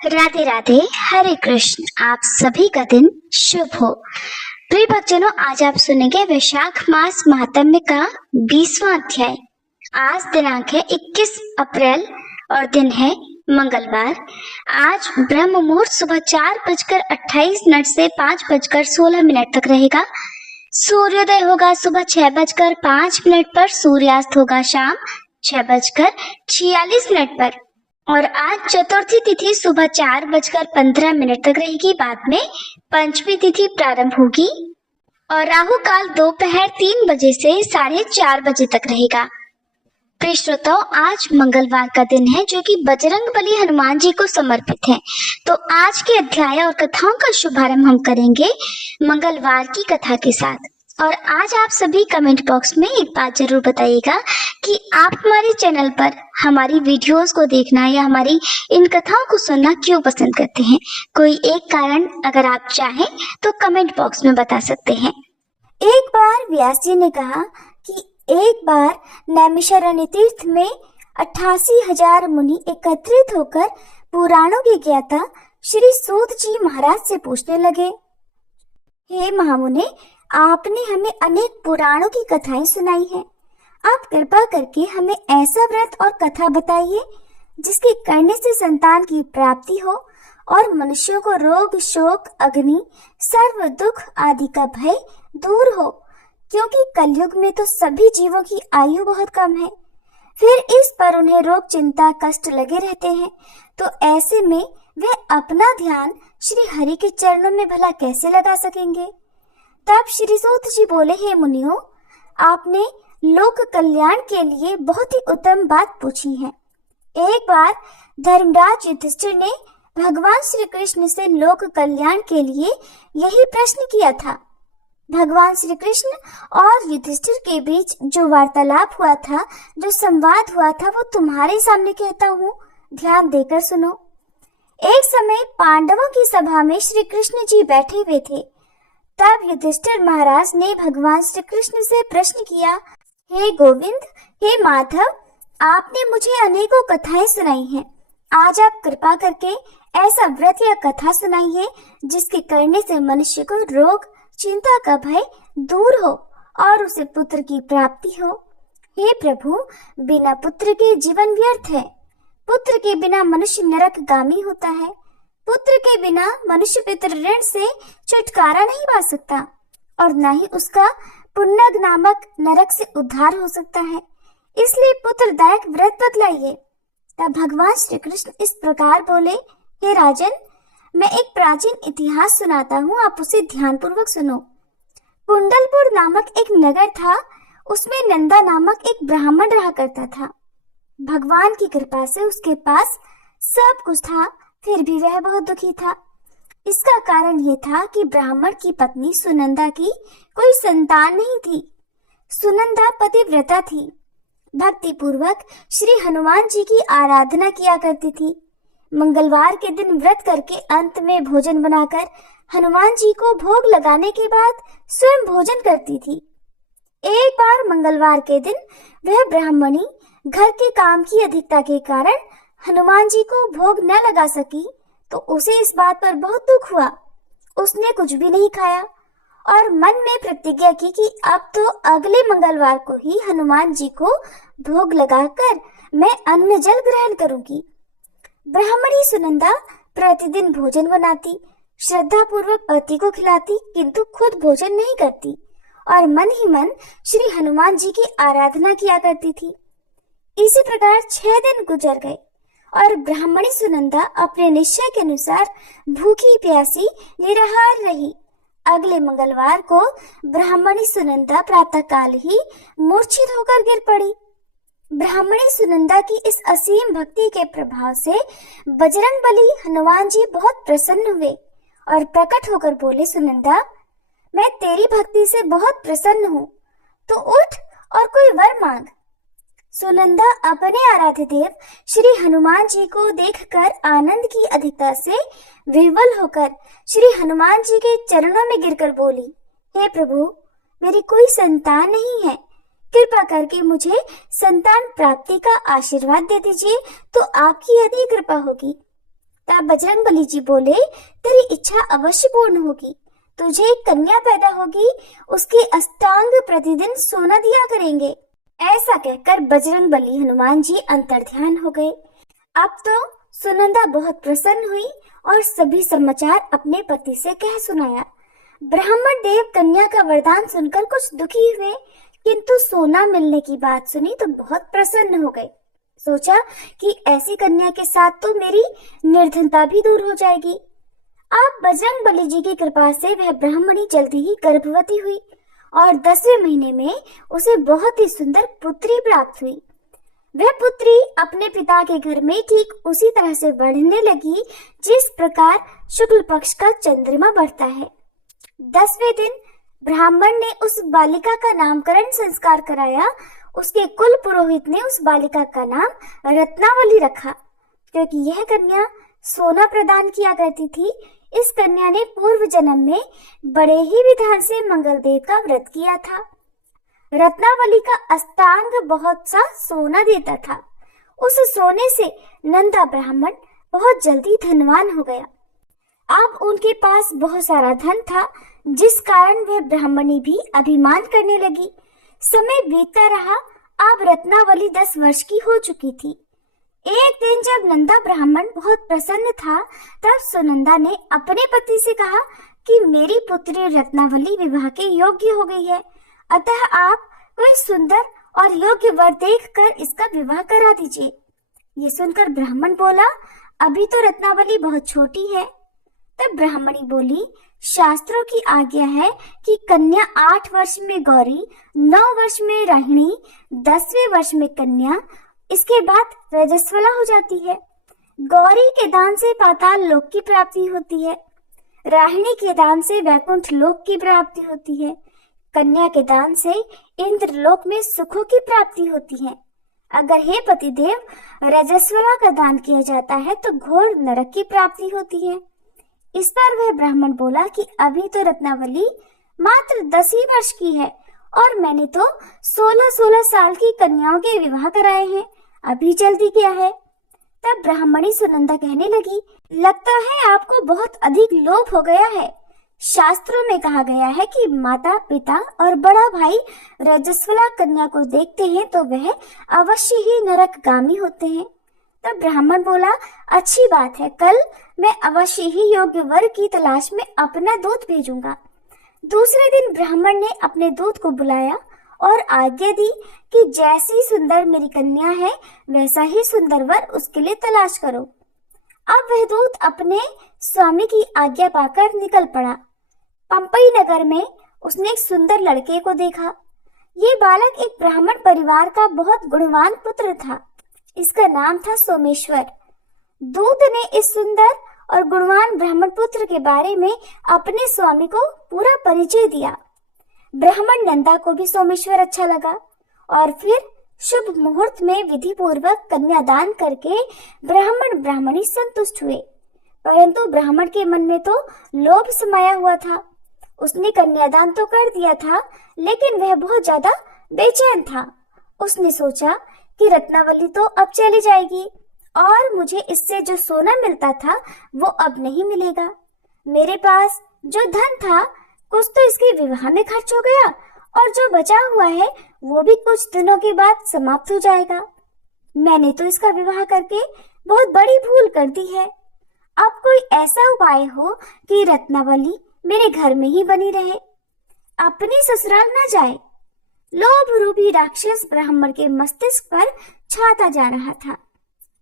राधे राधे, हरे कृष्ण। आप सभी का दिन शुभ हो। प्रिय भक्तजनों, आज आप सुनेंगे वैशाख मास महात्म्य का 20वां अध्याय। आज दिनांक है 21 अप्रैल और दिन है मंगलवार। आज ब्रह्म मुहूर्त सुबह 4:28 से 5:16 तक रहेगा। सूर्योदय होगा सुबह 6:05 पर, सूर्यास्त होगा शाम 6:46 पर। और आज चतुर्थी तिथि सुबह 4:15 तक रहेगी। बाद में पंचमी तिथि प्रारंभ होगी और राहु काल दोपहर 3 बजे से 4:30 बजे तक रहेगा। प्रिय श्रोताओं, आज मंगलवार का दिन है जो कि बजरंगबली हनुमान जी को समर्पित है। तो आज के अध्याय और कथाओं का शुभारंभ हम करेंगे मंगलवार की कथा के साथ। और आज आप सभी कमेंट बॉक्स में एक बात जरूर बताइएगा कि आप हमारे चैनल पर हमारी वीडियोस को देखना या हमारी इन कथाओं को सुनना क्यों पसंद करते हैं। कोई एक कारण अगर आप चाहें तो कमेंट बॉक्स में बता सकते हैं। एक बार व्यास जी ने कहा कि एक बार नैमिषारण्य तीर्थ में 88,000 मुनि एकत्रित होकर पुराणों के ज्ञाता श्री सूत जी महाराज से पूछने लगे, हे महामुने, आपने हमें अनेक पुराणों की कथाएं सुनाई हैं। आप कृपा करके हमें ऐसा व्रत और कथा बताइए जिसके करने से संतान की प्राप्ति हो और मनुष्यों को रोग, शोक, अग्नि, सर्व दुख आदि का भय दूर हो, क्योंकि कलयुग में तो सभी जीवों की आयु बहुत कम है। फिर इस पर उन्हें रोग, चिंता, कष्ट लगे रहते हैं, तो ऐसे में वह अपना ध्यान श्री हरि के चरणों में भला कैसे लगा सकेंगे। तब श्री सूत जी बोले, हे मुनियों, आपने लोक कल्याण के लिए बहुत ही उत्तम बात पूछी है। एक बार धर्मराज युधिष्ठिर ने भगवान श्री कृष्ण से लोक कल्याण के लिए यही प्रश्न किया था। भगवान श्री कृष्ण और युधिष्ठिर के बीच जो वार्तालाप हुआ था, जो संवाद हुआ था, वो तुम्हारे सामने कहता हूँ, ध्यान देकर सुनो। एक समय पांडवों की सभा में श्री कृष्ण जी बैठे हुए थे। तब युधिष्ठिर महाराज ने भगवान श्री कृष्ण से प्रश्न किया, हे गोविंद, हे माधव, आपने मुझे अनेकों कथाएं सुनाई हैं। आज आप कृपा करके ऐसा व्रत या कथा सुनाइए जिसके करने से मनुष्य को रोग, चिंता का भय दूर हो और उसे पुत्र की प्राप्ति हो। हे प्रभु, बिना पुत्र के जीवन व्यर्थ है। पुत्र के बिना मनुष्य नरकगामी होता है। पुत्र के बिना मनुष्य पितृ ऋण से छुटकारा नहीं पा सकता और न ही उसका पुण्यग नामक नरक से उद्धार हो सकता है। इसलिए पुत्रदायक व्रत बतलाइए। तब भगवान श्री कृष्ण इस प्रकार बोले, हे राजन, मैं एक प्राचीन इतिहास सुनाता हूँ, आप उसे ध्यानपूर्वक सुनो। कुंडलपुर नामक एक नगर था, उसमें नंदा नामक एक ब्राह्मण रहा करता था। भगवान की कृपा से उसके पास सब कुछ था, फिर भी वह बहुत दुखी था। इसका कारण यह था कि ब्राह्मण की पत्नी सुनंदा की कोई संतान नहीं थी। सुनंदा पतिव्रता थी, भक्ति पूर्वक श्री हनुमान जी की आराधना किया करती थी। मंगलवार के दिन व्रत करके अंत में भोजन बनाकर हनुमान जी को भोग लगाने के बाद स्वयं भोजन करती थी। एक बार मंगलवार के दिन वह ब्राह्मणी घर के काम की अधिकता के कारण हनुमान जी को भोग न लगा सकी, तो उसे इस बात पर बहुत दुख हुआ। उसने कुछ भी नहीं खाया और मन में प्रतिज्ञा की कि अब तो अगले मंगलवार को ही हनुमान जी को भोग लगाकर मैं अन्न जल ग्रहण करूंगी। ब्राह्मणी सुनंदा प्रतिदिन भोजन बनाती, श्रद्धा पूर्वक पति को खिलाती, किंतु खुद भोजन नहीं करती और मन ही मन श्री हनुमान जी की आराधना किया करती थी। इसी प्रकार 6 दिन गुजर गए और ब्राह्मणी सुनंदा अपने निश्चय के अनुसार भूखी प्यासी निराहार रही। अगले मंगलवार को ब्राह्मणी सुनंदा प्रातःकाल ही मूर्छित होकर गिर पड़ी। ब्राह्मणी सुनंदा की इस असीम भक्ति के प्रभाव से बजरंगबली हनुमान जी बहुत प्रसन्न हुए और प्रकट होकर बोले, सुनंदा, मैं तेरी भक्ति से बहुत प्रसन्न हूँ, तो उठ और कोई वर मांग। सुनंदा अपने आराध्य देव श्री हनुमान जी को देखकर आनंद की अधिकता से विह्वल होकर श्री हनुमान जी के चरणों में गिरकर बोली, हे प्रभु, मेरी कोई संतान नहीं है, कृपा करके मुझे संतान प्राप्ति का आशीर्वाद दे दीजिए, तो आपकी यदि कृपा होगी। तब बजरंगबली जी बोले, तेरी इच्छा अवश्य पूर्ण होगी, तुझे एक कन्या पैदा होगी, उसके अष्टांग प्रतिदिन सोना दिया करेंगे। ऐसा कहकर बजरंगबली हनुमान जी अंतर्ध्यान हो गए। अब तो सुनंदा बहुत प्रसन्न हुई और सभी समाचार अपने पति से कह सुनाया। ब्राह्मण देव कन्या का वरदान सुनकर कुछ दुखी हुए, किंतु सोना मिलने की बात सुनी तो बहुत प्रसन्न हो गए। सोचा कि ऐसी कन्या के साथ तो मेरी निर्धनता भी दूर हो जाएगी। अब बजरंगबली जी की कृपा से वह ब्राह्मणी जल्दी ही गर्भवती हुई और 10वें महीने में उसे बहुत ही सुंदर पुत्री प्राप्त हुई। वह पुत्री अपने पिता के घर में ठीक उसी तरह से बढ़ने लगी जिस प्रकार शुक्ल पक्ष का चंद्रमा बढ़ता है। 10वें दिन ब्राह्मण ने उस बालिका का नामकरण संस्कार कराया। उसके कुल पुरोहित ने उस बालिका का नाम रत्नावली रखा, क्योंकि यह कन्या सोना प्रदान किया करती थी। इस कन्या ने पूर्व जन्म में बड़े ही विधान से मंगलदेव का व्रत किया था। रत्नावली का अष्टांग बहुत सा सोना देता था। उस सोने से नंदा ब्राह्मण बहुत जल्दी धनवान हो गया। अब उनके पास बहुत सारा धन था, जिस कारण वह ब्राह्मणी भी अभिमान करने लगी। समय बीतता रहा। अब रत्नावली 10 वर्ष की हो चुकी थी। एक दिन जब नंदा ब्राह्मण बहुत प्रसन्न था, तब सुनंदा ने अपने पति से कहा कि मेरी पुत्री रत्नावली विवाह के योग्य हो गई है, अतः आप कोई सुंदर और योग्य वर देखकर इसका विवाह करा दीजिए। ये सुनकर ब्राह्मण बोला, अभी तो रत्नावली बहुत छोटी है। तब ब्राह्मणी बोली, शास्त्रों की आज्ञा है कि कन्या 8 वर्ष में गौरी, 9 वर्ष में राहिणी, 10वें वर्ष में कन्या, इसके बाद रजस्वला हो जाती है। गौरी के दान से पाताल लोक की प्राप्ति होती है, राहिणी के दान से वैकुंठ लोक की प्राप्ति होती है, कन्या के दान से इंद्र लोक में सुखों की प्राप्ति होती है। अगर हे पतिदेव रजस्वला का दान किया जाता है तो घोर नरक की प्राप्ति होती है। इस पर वह ब्राह्मण बोला कि अभी तो रत्नावली मात्र 10 ही वर्ष की है और मैंने तो 16-16 साल की कन्याओं के विवाह कराए हैं, अभी जल्दी क्या है। तब ब्राह्मणी सुनंदा कहने लगी, लगता है आपको बहुत अधिक लोभ हो गया है। शास्त्रों में कहा गया है कि माता पिता और बड़ा भाई रजस्वला कन्या को देखते हैं तो वह अवश्य ही नरकगामी होते हैं। तब ब्राह्मण बोला, अच्छी बात है, कल मैं अवश्य ही योग्य वर की तलाश में अपना दूत भेजूंगा। दूसरे दिन ब्राह्मण ने अपने दूत को बुलाया और आज्ञा दी कि जैसी सुंदर मेरी कन्या है वैसा ही सुंदर वर उसके लिए तलाश करो। अब वह दूत अपने स्वामी की आज्ञा पाकर निकल पड़ा। पंपई नगर में उसने एक सुंदर लड़के को देखा। ये बालक एक ब्राह्मण परिवार का बहुत गुणवान पुत्र था। इसका नाम था सोमेश्वर। दूत ने इस सुंदर और गुणवान ब्राह्मण पुत्र के बारे में अपने स्वामी को पूरा परिचय दिया। ब्राह्मण नंदा को भी सोमेश्वर अच्छा लगा और फिर शुभ मुहूर्त में विधि पूर्वक कन्यादान करके ब्राह्मण ब्राह्मणी संतुष्ट हुए। परंतु ब्राह्मण के मन में तो लोभ समाया हुआ था। उसने कन्यादान तो कर दिया था, लेकिन वह बहुत ज्यादा बेचैन था। उसने सोचा कि रत्नावली तो अब चली जाएगी और मुझे इससे जो सोना मिलता था वो अब नहीं मिलेगा। मेरे पास जो धन था कुछ तो इसके विवाह में खर्च हो गया और जो बचा हुआ है वो भी कुछ दिनों के बाद समाप्त हो जाएगा। मैंने तो इसका विवाह करके बहुत बड़ी भूल कर दी है। अब कोई ऐसा उपाय हो कि रत्नावली मेरे घर में ही बनी रहे, अपनी ससुराल न जाए। लोभ रूपी राक्षस ब्राह्मण के मस्तिष्क पर छाता जा रहा था।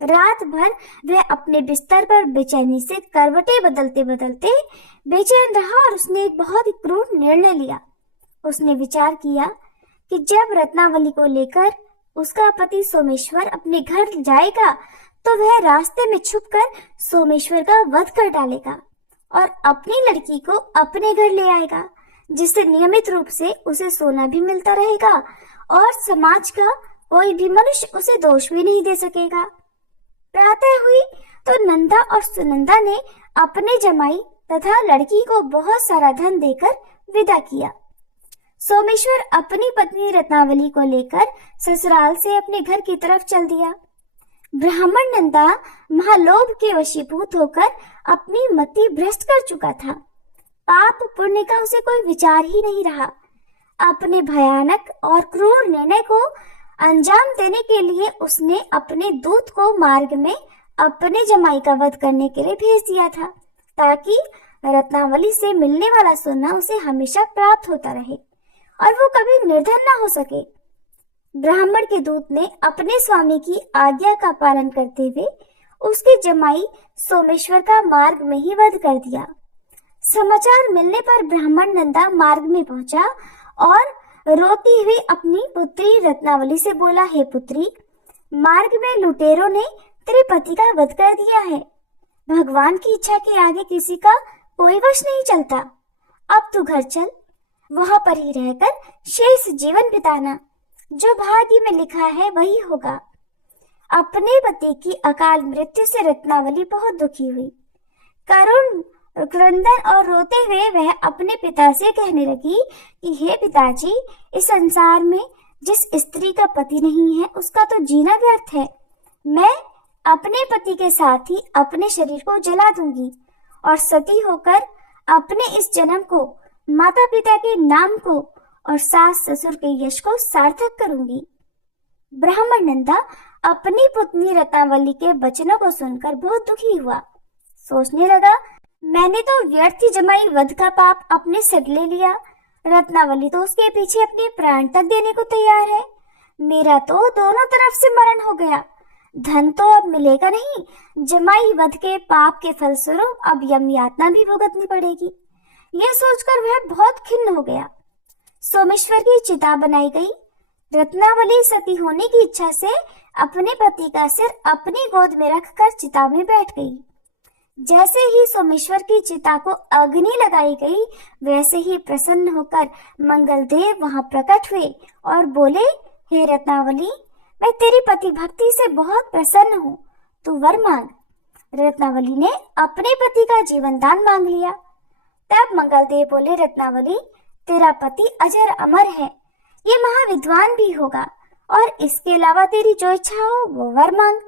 रात भर वह अपने बिस्तर पर बेचैनी से करवटें बदलते बदलते बेचैन रहा और उसने एक बहुत ही क्रूर निर्णय लिया। उसने विचार किया कि जब रत्नावली को लेकर उसका पति सोमेश्वर अपने घर जाएगा तो वह रास्ते में छुपकर सोमेश्वर का वध कर डालेगा और अपनी लड़की को अपने घर ले आएगा, जिससे नियमित रूप से उसे सोना भी मिलता रहेगा और समाज का कोई भी मनुष्य उसे दोष भी नहीं दे सकेगा। प्रातः हुई तो नंदा और सुनंदा ने अपने जमाई तथा लड़की को बहुत सारा धन देकर विदा किया। सोमेश्वर अपनी पत्नी रत्नावली को लेकर ससुराल से अपने घर की तरफ चल दिया। ब्राह्मण नंदा महालोभ के वशीभूत होकर अपनी मति भ्रष्ट कर चुका था। पाप पुण्य का उसे कोई विचार ही नहीं रहा। अपने भयानक और क्रूर निर्णय को अंजाम देने के लिए उसने अपने दूत को मार्ग में अपने जमाई का वध करने के लिए भेज दिया था, ताकि रत्नावली से मिलने वाला सोना उसे हमेशा प्राप्त होता रहे और वो कभी निर्धन न हो सके। ब्राह्मण के दूत ने अपने स्वामी की आज्ञा का पालन करते हुए उसके जमाई सोमेश्वर का मार्ग में ही वध कर दिया। समाचार मिलने पर ब्राह्मण नंदा मार्ग में पहुंचा और रोती हुई अपनी पुत्री रत्नावली से बोला, हे पुत्री, मार्ग में लुटेरों ने तेरे पति का वध कर दिया है। भगवान की इच्छा के आगे किसी का कोई वश नहीं चलता। अब तू घर चल, वहां पर ही रहकर शेष जीवन बिताना। जो भाग्य में लिखा है वही होगा। अपने पति की अकाल मृत्यु से रत्नावली बहुत दुखी हुई। करुण क्रंदन और रोते हुए वह अपने पिता से कहने लगी कि हे पिताजी, इस संसार में जिस स्त्री का पति नहीं है उसका तो जीना व्यर्थ है। मैं अपने पति के साथ ही अपने शरीर को जला दूंगी और सती होकर अपने इस जन्म को, माता पिता के नाम को और सास ससुर के यश को सार्थक करूंगी। ब्राह्मण नंदा अपनी पत्नी रत्नावली के वचनों को सुनकर बहुत दुखी हुआ। सोचने लगा, मैंने तो व्यर्थ ही जमाई वध का पाप अपने सिर ले लिया। रत्नावली तो उसके पीछे अपने प्राण तक देने को तैयार है। मेरा तो दोनों तरफ से मरण हो गया। धन तो अब मिलेगा नहीं, जमाई वध के पाप के फलस्वरूप अब यम यातना भी भुगतनी पड़ेगी। यह सोचकर वह बहुत खिन्न हो गया। सोमेश्वर की चिता बनाई गई। रत्नावली सती होने की इच्छा से अपने पति का सिर अपनी गोद में रखकर चिता में बैठ गई। जैसे ही सोमेश्वर की चिता को अग्नि लगाई गई, वैसे ही प्रसन्न होकर मंगलदेव वहां प्रकट हुए और बोले, हे रत्नावली, मैं तेरी पति भक्ति से बहुत प्रसन्न हूँ, तू वर मांग। रत्नावली ने अपने पति का जीवन दान मांग लिया। तब मंगलदेव बोले, रत्नावली, तेरा पति अजर अमर है, ये महाविद्वान भी होगा और इसके अलावा तेरी जो इच्छा हो वो वर मांग।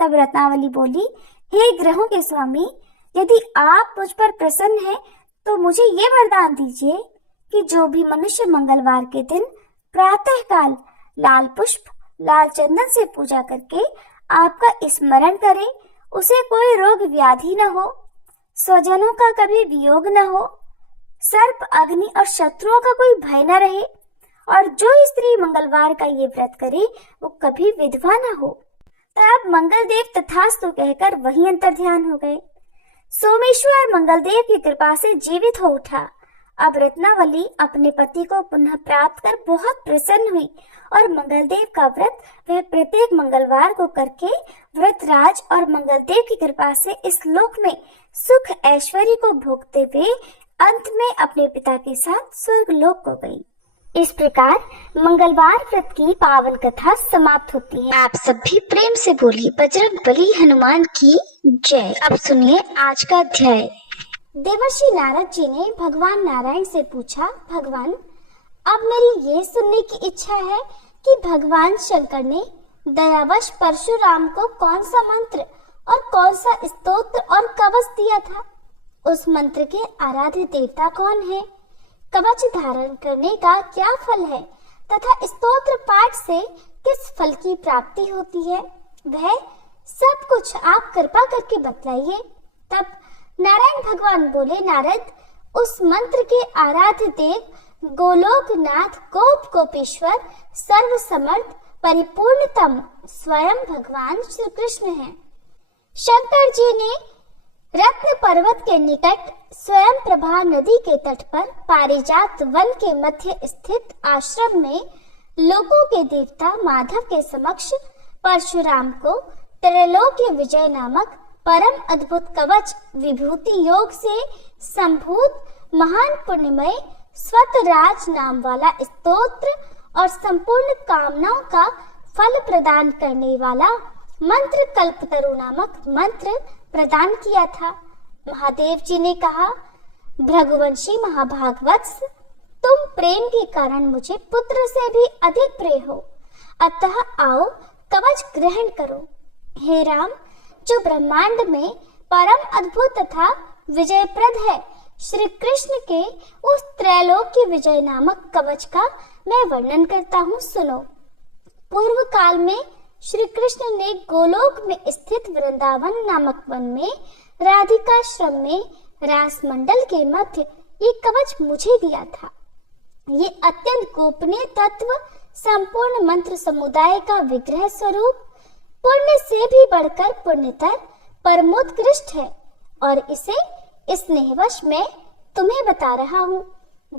तब रत्नावली बोली, हे ग्रहों के स्वामी, यदि आप मुझ पर प्रसन्न हैं तो मुझे ये वरदान दीजिए कि जो भी मनुष्य मंगलवार के दिन प्रातः काल लाल पुष्प, लाल चंदन से पूजा करके आपका स्मरण करे, उसे कोई रोग व्याधि न हो, स्वजनों का कभी वियोग न हो, सर्प, अग्नि और शत्रुओं का कोई भय न रहे, और जो स्त्री मंगलवार का ये व्रत करे वो कभी विधवा न हो। तब मंगलदेव तथास्तु कहकर वहीं अंतर्ध्यान हो गए। सोमेश्वर मंगलदेव की कृपा से जीवित हो उठा। अब रत्नावली अपने पति को पुनः प्राप्त कर बहुत प्रसन्न हुई और मंगलदेव का व्रत वह प्रत्येक मंगलवार को करके व्रतराज और मंगलदेव की कृपा से इस लोक में सुख ऐश्वर्य को भोगते हुए अंत में अपने पिता के साथ स्वर्ग लोक को गई। इस प्रकार मंगलवार व्रत की पावन कथा समाप्त होती है। आप सब भी प्रेम से बोलिए बजरंगबली हनुमान की जय। अब सुनिए आज का अध्याय। देवर्षि नारद जी ने भगवान नारायण से पूछा, भगवान, अब मेरी ये सुनने की इच्छा है कि भगवान शंकर ने दयावश परशुराम को कौन सा मंत्र और कौन सा स्तोत्र और कवच दिया था। उस मंत्र के आराध्य देवता कौन है, कवच धारण करने का क्या फल है तथा स्तोत्र पाठ से किस फल की प्राप्ति होती है, वह सब कुछ आप कृपा करके बतलाइए। तब नारायण भगवान बोले, नारद, उस मंत्र के आराध्य देव गोलोकनाथ गोप गोपेश्वर सर्व समर्थ परिपूर्णतम स्वयं भगवान श्री कृष्ण हैं। शंकर जी ने रत्न पर्वत के निकट स्वयं प्रभा नदी के तट पर पारिजात वन के मध्य स्थित आश्रम में लोकों के देवता माधव के समक्ष परशुराम को त्रैलोक्य विजय नामक परम अद्भुत कवच विभूति योग से संभूत महान पुण्यमय स्वतराज नाम वाला स्तोत्र और संपूर्ण कामनाओं का फल प्रदान करने वाला मंत्र कल्पतरु नामक मंत्र प्रदान किया था। महादेव जी ने कहा, भृगुवंशी महाभागवत्स, तुम प्रेम के कारण मुझे पुत्र से भी अधिक प्रिय हो, अतः आओ कवच ग्रहण करो। हे राम, जो ब्रह्मांड में परम अद्भुत तथा विजयप्रद है, श्री कृष्ण के उस त्रैलोक की विजय नामक कवच का मैं वर्णन करता हूँ, सुनो। पूर्व काल में श्री कृष्ण ने गोलोक में स्थित वृंदावन नामक वन में राधिकाश्रम में रास मंडल के मध्य ये कवच मुझे दिया था। ये अत्यंत गोपनीय तत्व संपूर्ण मंत्र समुदाय का विग्रह स्वरूप, पुण्य से भी बढ़कर पुण्यतर परमोत्कृष्ट है और इसे स्नेहवश मैं तुम्हें बता रहा हूँ,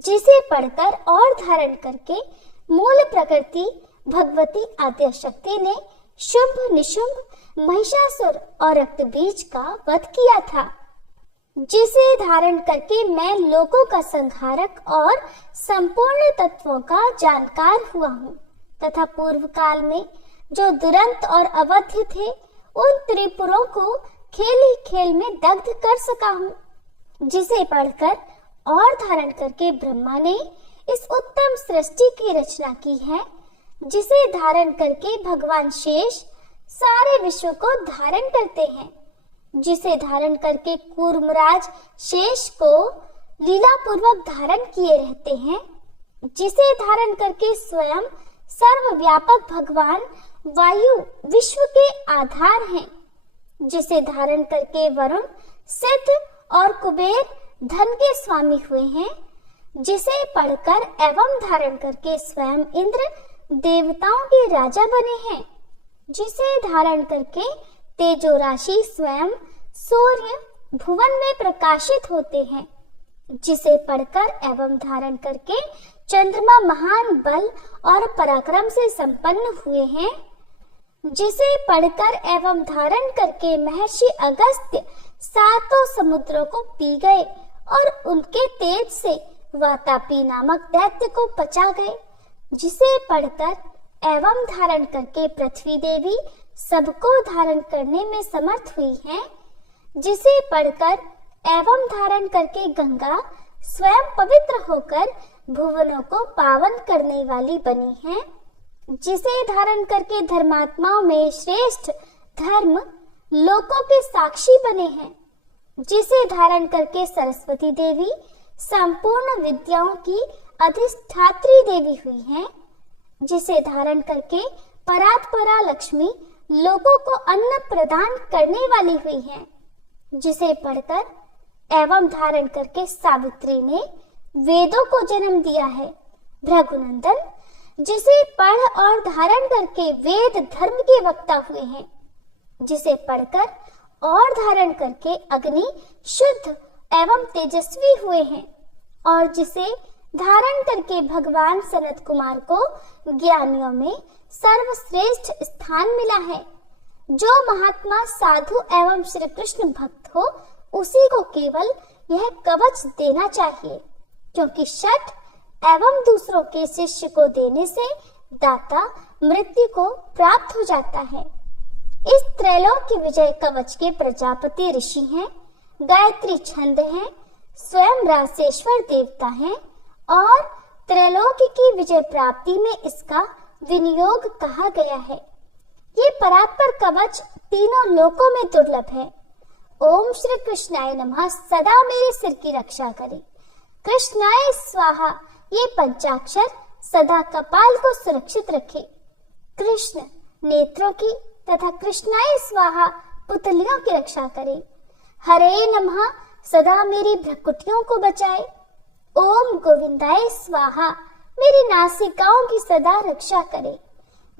जिसे पढ़कर और धारण करके मूल प्रकृति भगवती आद्य शक्ति ने शुंभ निशुंभ महिषासुर और रक्तबीज का वध किया था, जिसे धारण करके मैं लोगों का संहारक और संपूर्ण तत्वों का जानकार हुआ हूँ तथा पूर्व काल में जो दुरंत और अवध्य थे उन त्रिपुरों को खेल ही खेल में दग्ध कर सका हूँ, जिसे पढ़कर और धारण करके ब्रह्मा ने इस उत्तम सृष्टि की रचना की है, जिसे धारण करके भगवान शेष सारे विश्व को धारण करते हैं, जिसे धारण करके कूर्मराज शेष को लीला पूर्वक धारण किए रहते हैं, जिसे धारण करके स्वयं सर्वव्यापक भगवान वायु विश्व के आधार हैं, जिसे धारण करके वरुण सिद्ध और कुबेर धन के स्वामी हुए हैं, जिसे पढ़कर एवं धारण करके स्वयं इंद्र देवताओं के राजा बने हैं, जिसे धारण करके तेजो राशि स्वयं सूर्य भुवन में प्रकाशित होते हैं, जिसे पढ़कर एवं धारण करके चंद्रमा महान बल और पराक्रम से संपन्न हुए हैं, जिसे पढ़कर एवं धारण करके महर्षि अगस्त्य सातों समुद्रों को पी गए और उनके तेज से वातापी नामक दैत्य को पचा गए, जिसे पढ़कर एवं धारण करके पृथ्वी देवी सबको धारण करने में समर्थ हुई है, जिसे पढ़कर एवं धारण करके गंगा स्वयं पवित्र होकर भुवनों को पावन करने वाली बनी है, जिसे धारण करके धर्मात्माओं में श्रेष्ठ धर्म लोकों के साक्षी बने हैं, जिसे धारण करके सरस्वती देवी संपूर्ण विद्याओं की अधिष्ठात्री देवी हुई है, जिसे धारण करके परात्परा लक्ष्मी लोगों को अन्न प्रदान करने वाली हुई है, जिसे पढ़कर एवं धारण करके सावित्री ने वेदों को जन्म दिया है, भृगुनंदन, जिसे पढ़ और धारण करके वेद धर्म के वक्ता हुए हैं, जिसे पढ़कर और धारण करके अग्नि शुद्ध एवं तेजस्वी हुए हैं और जिसे धारण करके भगवान सनत कुमार को ज्ञानियों में सर्वश्रेष्ठ स्थान मिला है। जो महात्मा साधु एवं श्री कृष्ण भक्त हो उसी को केवल यह कवच देना चाहिए, क्योंकि शठ एवं दूसरों के शिष्य को देने से दाता मृत्यु को प्राप्त हो जाता है। इस त्रैलोक के विजय कवच के प्रजापति ऋषि हैं, गायत्री छंद हैं, स्वयं रासेश्वर देवता हैं और त्रैलोक की विजय प्राप्ति में इसका विनियोग कहा गया है। ये परात्पर कवच तीनों लोकों में दुर्लभ है। ओम श्री कृष्णाय नमः सदा मेरे सिर की रक्षा करे। कृष्णाय स्वाहा ये पंचाक्षर सदा कपाल को सुरक्षित रखे। कृष्ण नेत्रों की तथा कृष्णाय स्वाहा पुतलियों की रक्षा करे। हरे नमः सदा मेरी भ्रकुटियों को बचाए। ओम गोविंदाय स्वाहा मेरी नासिकाओं की सदा रक्षा करे।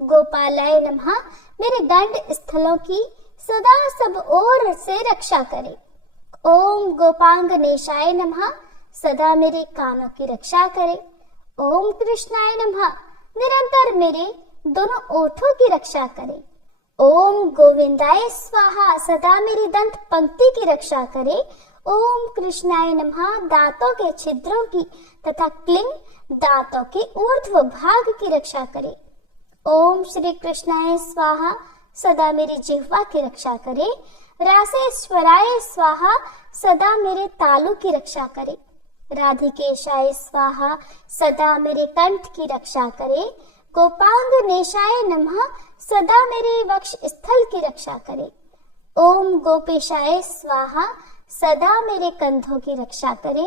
गोपालाय नमः मेरे दंड स्थलों की सदा सब ओर से रक्षा करे। ओम गोपांगनेशाय नमः सदा मेरे कानों की रक्षा करे। ओम कृष्णाय नमः निरंतर मेरे दोनों ओठों की रक्षा करे। ओम गोविंदाय स्वाहा सदा मेरी दंत पंक्ति की रक्षा करे। ओम कृष्णाय नमः दांतों के छिद्रों की तथा क्लिंग दांतों के ऊर्ध्व भाग की रक्षा करे। ओम श्री कृष्णाय स्वाहा सदा मेरी जिह्वा की रक्षा करे। रासेश्वराय स्वाहा सदा मेरे तालु की रक्षा करे। राधिकेशाय स्वाहा सदा मेरे कंठ की रक्षा करे। गोपांग नेशाय नमः सदा मेरे वक्ष स्थल की रक्षा करे। ओम गोपेशाय स्वाहा सदा मेरे कंधों की रक्षा करे।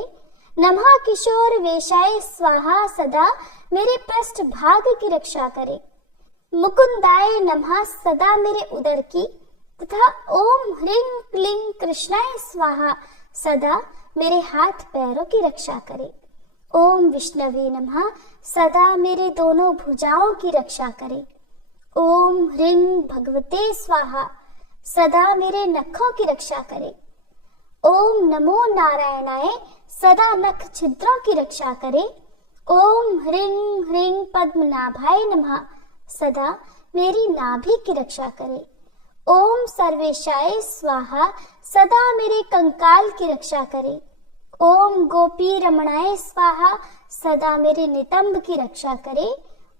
नमः किशोर वेशाय स्वाहा सदा मेरे पृष्ठ भाग की रक्षा करे। मुकुंदाय नमः सदा मेरे उदर की तथा ओम ह्रीं क्लीं कृष्णाय स्वाहा सदा मेरे हाथ पैरों की रक्षा करे। ओम विष्णवे नमः सदा मेरे दोनों भुजाओं की रक्षा करे। ओम ह्रीं भगवते स्वाहा सदा मेरे नखों की रक्षा करे। ओम नमो नारायणाय सदा नख छिद्रों की रक्षा करे। ओम ह्रीं ह्रीं पद्मनाभाय नमः सदा मेरी नाभि की रक्षा करे। ओम सर्वेशाय स्वाहा सदा मेरे कंकाल की रक्षा करे। ओम गोपी रमणाय स्वाहा सदा मेरे नितंब की रक्षा करे।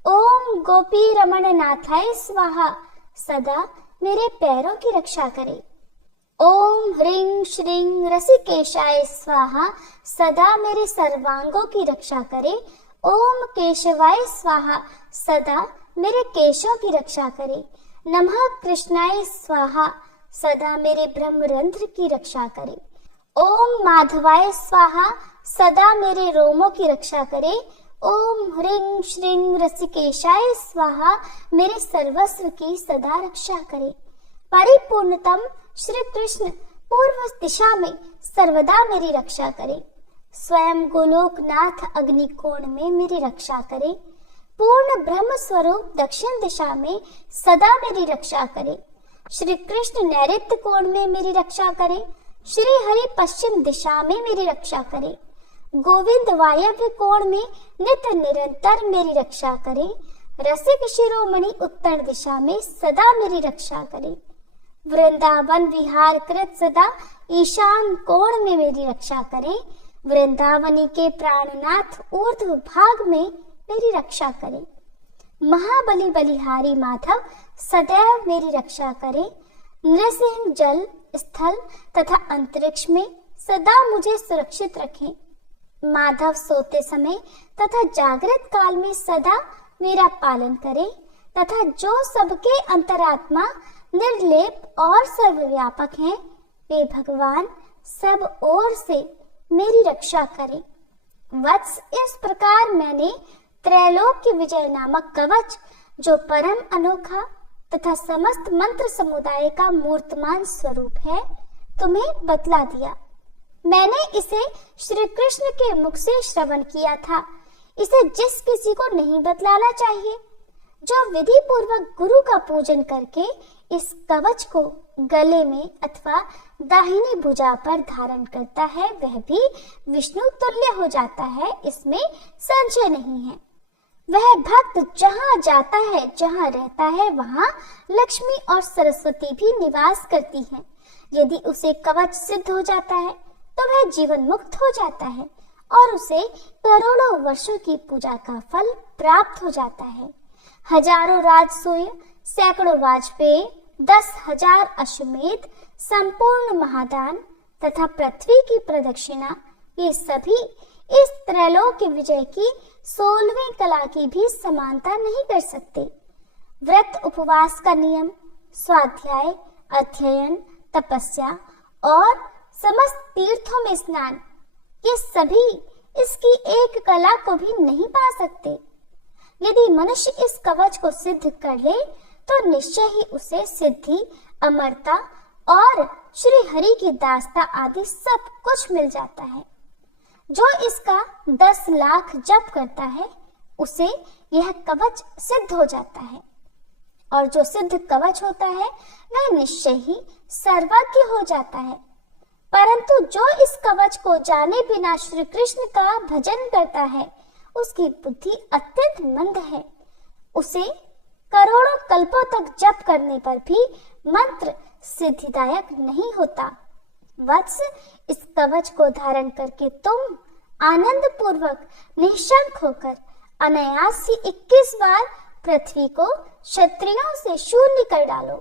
ओम गोपी रमण नाथाय स्वाहा सदा मेरे पैरों की रक्षा करे। ओम ह्रीं श्रीं रसिकेशाय स्वाहा सदा मेरे सर्वांगों की रक्षा करे। ओम केशवाय स्वाहा सदा मेरे केशों की रक्षा करे। नमः कृष्णाय स्वाहा सदा मेरे ब्रह्मरंध्र की रक्षा करे। ओम माधवाय स्वाहा सदा मेरे रोमों की रक्षा करे। ओम ह्रीं श्रीं रसिकेशाय स्वाहा मेरे सर्वस्व की सदा रक्षा करे। परिपूर्णतम श्री कृष्ण पूर्व दिशा में सर्वदा मेरी रक्षा करे। स्वयं गोलोकनाथ अग्निकोण में मेरी रक्षा करे। पूर्ण ब्रह्म स्वरूप दक्षिण दिशा में सदा मेरी रक्षा करे। श्री कृष्ण नैऋत्य कोण में मेरी रक्षा करे। श्री हरि पश्चिम दिशा में मेरी रक्षा करे। गोविंद वायव्य कोण में नित्य निरंतर मेरी रक्षा करे। रसिक शिरोमणि उत्तर दिशा में सदा मेरी रक्षा करे। वृंदावन विहार कृत सदा ईशान कोण में मेरी रक्षा करे। वृंदावनी के प्राणनाथ ऊर्ध्व भाग में मेरी रक्षा करे। महाबली बलिहारी माधव सदैव मेरी रक्षा करे। नृसिंह जल स्थल तथा अंतरिक्ष में सदा मुझे सुरक्षित रखें। माधव सोते समय तथा जागृत काल में सदा मेरा पालन करे तथा जो सबके अंतरात्मा निर्लेप और सर्वव्यापक हैं, वे भगवान सब ओर से मेरी रक्षा करें। वत्स, इस प्रकार मैंने त्रैलोक्य विजय नामक कवच, जो परम अनोखा तथा समस्त मंत्र समुदाय का मूर्तमान स्वरूप है, तुम्हें बतला दिया। मैंने इसे श्री कृष्ण के मुख से श्रवण किया था। इसे जिस किसी को नहीं बतलाना चाहिए, जो विधि पूर्वक गुरु का पूजन करके इस कवच को गले में अथवा दाहिनी भुजा पर धारण करता है, वह भी विष्णु तुल्य हो जाता है, इसमें संशय नहीं है। वह भक्त जहाँ जाता है, जहाँ रहता है, वहाँ लक्ष्मी और सरस्वती भी निवास करती हैं। यदि उसे कवच सिद्ध हो जाता है तो वह जीवन मुक्त हो जाता है और उसे करोड़ों वर्षों की पूजा का फल प्राप्त हो जाता है। हजारों राजसूय, सैकड़ों वाजपेयी, 10,000 अश्वमेध, संपूर्ण महादान तथा पृथ्वी की प्रदक्षिणा, ये सभी इस त्रैलोक्य विजय की 16वीं कला की भी समानता नहीं कर सकते। व्रत उपवास का नियम, स्वाध्याय, अध्ययन, तपस्या और समस्त तीर्थों में स्नान, ये सभी इसकी एक कला को भी नहीं पा सकते। यदि मनुष्य इस कवच को सिद्ध कर ले तो निश्चय ही उसे सिद्धि, अमरता और श्री हरि की दास्ता आदि सब कुछ मिल जाता है। जो इसका 10 लाख जप करता है, उसे यह कवच सिद्ध हो जाता है। और जो सिद्ध कवच होता है वह निश्चय ही सर्वज्ञ हो जाता है। परंतु जो इस कवच को जाने बिना श्री कृष्ण का भजन करता है, उसकी बुद्धि अत्यंत मंद है। उसे करोड़ों कल्पों तक जप करने पर भी मंत्र सिद्धिदायक नहीं होता। वत्स, इस कवच को धारण करके तुम आनंद पूर्वक निःशंक होकर अनायास ही 21 बार पृथ्वी को क्षत्रियों से शून्य कर डालो।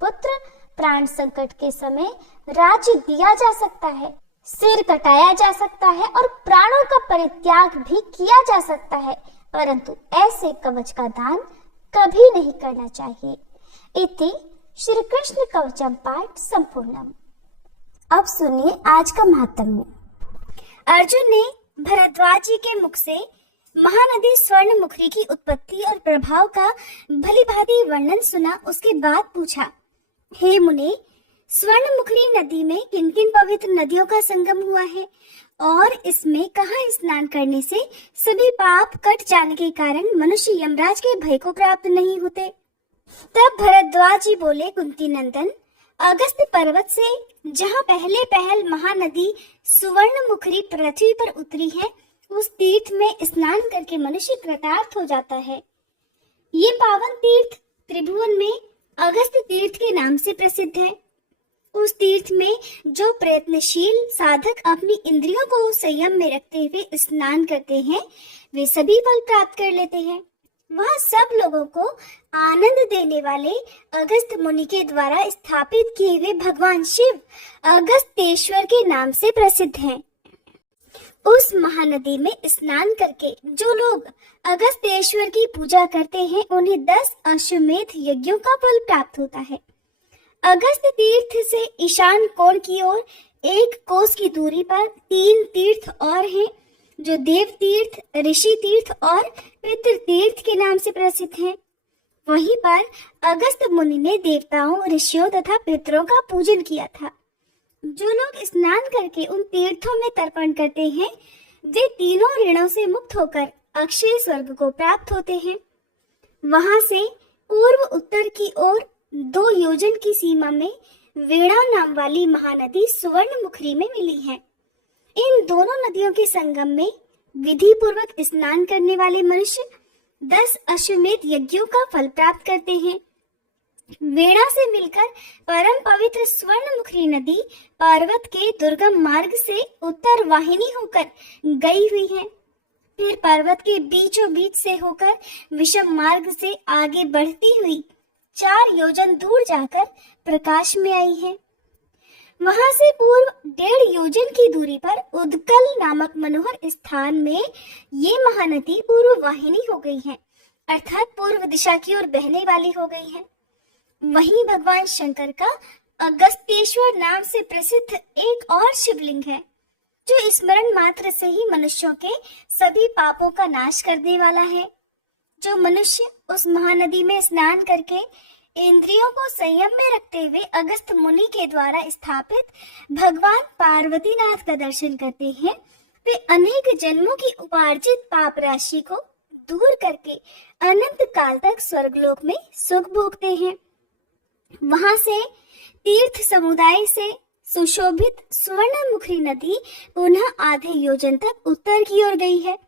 पुत्र, प्राण संकट के समय राज्य दिया जा सकता है, सिर कटाया जा सकता है और प्राणों का परित्याग भी किया जा सकता है, परंतु ऐसे कवच का दान कभी नहीं करना चाहिए। इति श्री कृष्ण कवचम पाठ संपूर्णम। अब सुनिए आज का महात्म्य। अर्जुन ने भरद्वाज जी के मुख से महानदी स्वर्णमुखी की उत्पत्ति और प्रभाव का भलीभांति वर्णन सुना। उसके बाद पूछा, हे मुने, स्वर्णमुखी नदी में किन किन पवित्र नदियों का संगम हुआ है और इसमें कहाँ स्नान करने से सभी पाप कट जाने के कारण मनुष्य यमराज के भय को प्राप्त नहीं होते। तब भरद्वाज जी बोले, कुंती नंदन, अगस्त्य पर्वत से जहाँ पहले पहल महानदी सुवर्णमुखी पृथ्वी पर उतरी है, उस तीर्थ में स्नान करके मनुष्य कृतार्थ हो जाता है। ये पावन तीर्थ त्रिभुवन में अगस्त्य तीर्थ के नाम से प्रसिद्ध है। उस तीर्थ में जो प्रयत्नशील साधक अपनी इंद्रियों को संयम में रखते हुए स्नान करते हैं, वे सभी फल प्राप्त कर लेते हैं। वहाँ सब लोगों को आनंद देने वाले अगस्त्य मुनि के द्वारा स्थापित किए हुए भगवान शिव अगस्त्येश्वर के नाम से प्रसिद्ध हैं। उस महानदी में स्नान करके जो लोग अगस्त्येश्वर की पूजा करते हैं, उन्हें 10 अश्वमेध यज्ञों का फल प्राप्त होता है। अगस्त्य तीर्थ से ईशान कोण की ओर 1 कोस की दूरी पर 3 तीर्थ और हैं, जो देव तीर्थ, ऋषि तीर्थ और पितृ तीर्थ के नाम से प्रसिद्ध हैं। वहीं पर अगस्त्य मुनि ने देवताओं, ऋषियों तथा पितरों का पूजन किया था। जो लोग स्नान करके उन तीर्थों में तर्पण करते हैं, वे तीनों ऋणों से मुक्त होकर अक्षय स्वर्ग को प्राप्त होते हैं। वहां से पूर्व उत्तर की ओर 2 योजन की सीमा में वेणा नाम वाली महानदी सुवर्णमुखी में मिली है। इन दोनों नदियों के संगम में विधि पूर्वक स्नान करने वाले मनुष्य 10 अश्वमेध यज्ञों का फल प्राप्त करते हैं। वेणा से मिलकर परम पवित्र स्वर्णमुखी नदी पर्वत के दुर्गम मार्ग से उत्तर वाहिनी होकर गई हुई है। फिर पर्वत के बीचों बीच से होकर विषम मार्ग से आगे बढ़ती हुई 4 योजन दूर जाकर प्रकाश में आई है। वहां से पूर्व 1.5 योजन की दूरी पर उदकल नामक मनोहर स्थान में ये महानदी पूर्व वाहिनी हो गई है, अर्थात पूर्व दिशा की ओर बहने वाली हो गई है। वहीं भगवान शंकर का अगस्त्येश्वर नाम से प्रसिद्ध एक और शिवलिंग है, जो स्मरण मात्र से ही मनुष्यों के सभी पापों का नाश करने वाला है। जो मनुष्य उस महानदी में स्नान करके इंद्रियों को संयम में रखते हुए अगस्त्य मुनि के द्वारा स्थापित भगवान पार्वतीनाथ का दर्शन करते हैं, वे अनेक जन्मों की उपार्जित पाप राशि को दूर करके अनंत काल तक स्वर्गलोक में सुख भोगते हैं। वहां से तीर्थ समुदाय से सुशोभित स्वर्णमुखी नदी पुनः आधे योजन तक उत्तर की ओर गई है।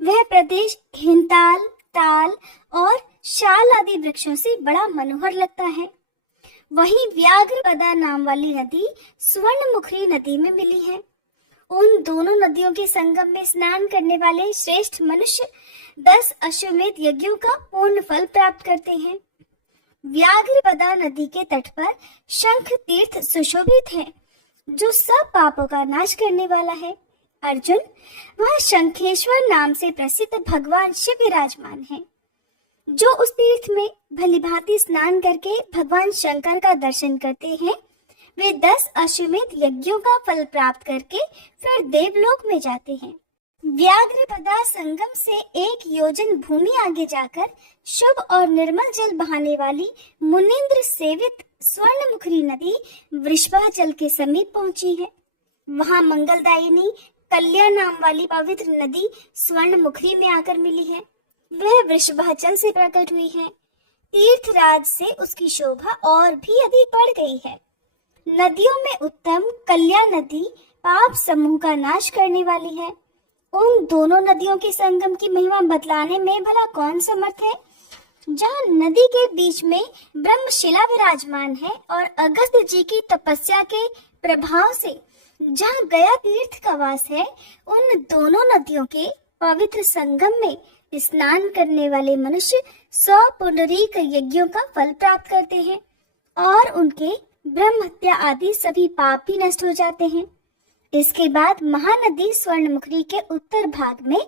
वह प्रदेश हिंताल, ताल और शाल आदि वृक्षों से बड़ा मनोहर लगता है। वहीं व्याघ्रपदा नाम वाली नदी स्वर्णमुखी नदी में मिली है। उन दोनों नदियों के संगम में स्नान करने वाले श्रेष्ठ मनुष्य 10 अश्वमेध यज्ञों का पूर्ण फल प्राप्त करते हैं। व्याघ्रपदा नदी के तट पर शंख तीर्थ सुशोभित है, जो सब पापों का नाश करने वाला है। अर्जुन, वह शंखेश्वर नाम से प्रसिद्ध भगवान शिव विराजमान है। जो उस तीर्थ में भलीभांति स्नान करके भगवान शंकर का दर्शन करते हैं, वे 10 अश्वमेध यज्ञों का फल प्राप्त करके फिर देवलोक में जाते हैं। व्याघ्रपदा संगम से 1 योजन भूमि आगे जाकर शुभ और निर्मल जल बहाने वाली मुनींद्र सेवित स्वर्णमुखी नदी वृषभाचल के समीप पहुंची है। वहां मंगलदायिनी कल्या नाम वाली पवित्र नदी स्वर्णमुखी में आकर मिली है। वह वृषभाचल से प्रकट हुई है। तीर्थराज से उसकी शोभा और भी अधिक बढ़ गई है। नदियों में उत्तम कल्या नदी पाप समूह का नाश करने वाली है। उन दोनों नदियों के संगम की महिमा बतलाने में भला कौन समर्थ है। जहाँ नदी के बीच में ब्रह्मशिला विराजमान है और अगस्त्य जी की तपस्या के प्रभाव से जहाँ गया तीर्थ का वास है, उन दोनों नदियों के पवित्र संगम में स्नान करने वाले मनुष्य 100 पुंडरीक यज्ञों का फल प्राप्त करते हैं और उनके ब्रह्म हत्या आदि सभी पाप भी नष्ट हो जाते हैं। इसके बाद महानदी स्वर्णमुखी के उत्तर भाग में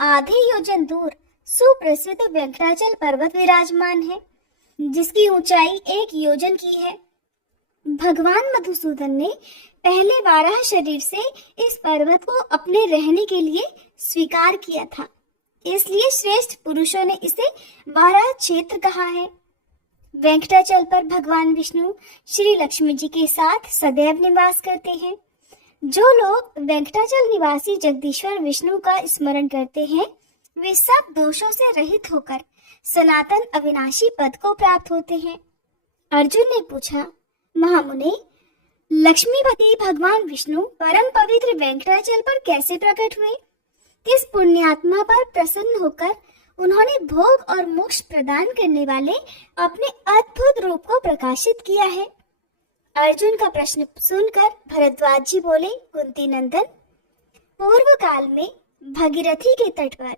आधे योजन दूर सुप्रसिद्ध वेंकटाचल पर्वत विराजमान है, जिसकी ऊंचाई 1 योजन की है। भगवान मधुसूदन ने पहले वाराह शरीर से इस पर्वत को अपने रहने के लिए स्वीकार किया था, इसलिए श्रेष्ठ पुरुषों ने इसे वाराह क्षेत्र कहा है। वेंकटाचल पर भगवान विष्णु श्री लक्ष्मी जी के साथ सदैव निवास करते हैं। जो लोग वेंकटाचल निवासी जगदीश्वर विष्णु का स्मरण करते हैं, वे सब दोषों से रहित होकर सनातन अविनाशी पद को प्राप्त होते हैं। अर्जुन ने पूछा, महामुने, लक्ष्मीपति भगवान विष्णु परम पवित्र वेंकटाचल पर कैसे प्रकट हुए? किस पुण्यात्मा पर प्रसन्न होकर उन्होंने भोग और मोक्ष प्रदान करने वाले अपने अद्भुत रूप को प्रकाशित किया है? अर्जुन का प्रश्न सुनकर भरद्वाज जी बोले, कुंती नंदन, पूर्व काल में भगीरथी के तट पर